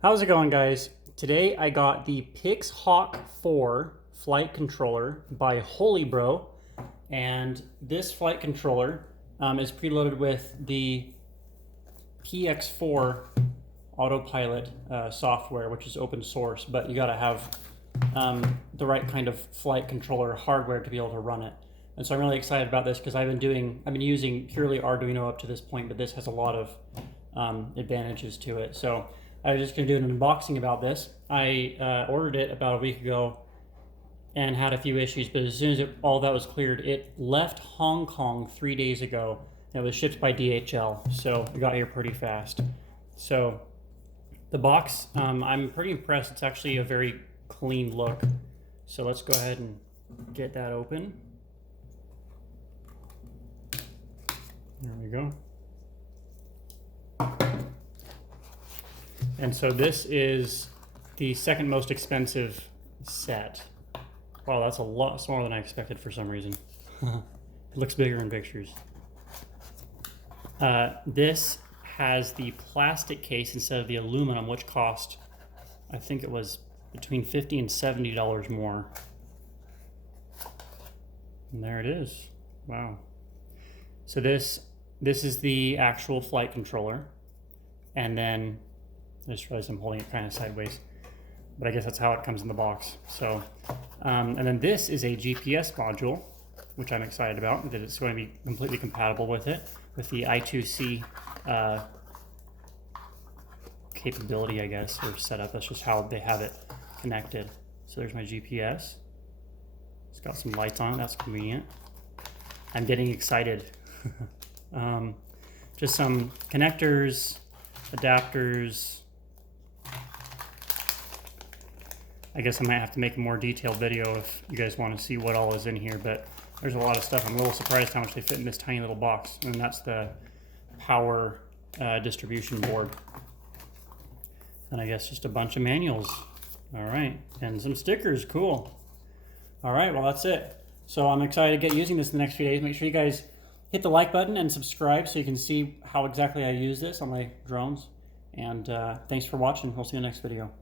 How's it going, guys? Today I got the Pixhawk 4 flight controller by Holybro, and this flight controller is preloaded with the PX4 autopilot software, which is open source, but you gotta have the right kind of flight controller hardware to be able to run it. And so I'm really excited about this because I've been using purely Arduino up to this point, but this has a lot of advantages to it. So I was just going to do an unboxing about this. I ordered it about a week ago and had a few issues, but as soon as all that was cleared, it left Hong Kong 3 days ago. It was shipped by DHL, so it got here pretty fast. So the box, I'm pretty impressed. It's actually a very clean look. So let's go ahead and get that open. There we go. And so this is the second most expensive set. Wow, that's a lot smaller than I expected for some reason. It looks bigger in pictures. This has the plastic case instead of the aluminum, which cost, I think it was between $50 and $70 more. And there it is. Wow. So this is the actual flight controller. And then I just realized I'm holding it kind of sideways, but I guess that's how it comes in the box. So, and then this is a GPS module, which I'm excited about, that it's going to be completely compatible with it, with the I2C capability, I guess, or setup. That's just how they have it connected. So there's my GPS. It's got some lights on it, that's convenient. I'm getting excited. Just some connectors, adapters. I guess I might have to make a more detailed video if you guys want to see what all is in here, but there's a lot of stuff. I'm a little surprised how much they fit in this tiny little box, and that's the power distribution board. And I guess just a bunch of manuals. All right, and some stickers, cool. All right, well that's it. So I'm excited to get using this in the next few days. Make sure you guys hit the like button and subscribe so you can see how exactly I use this on my drones. And thanks for watching. We'll see you in the next video.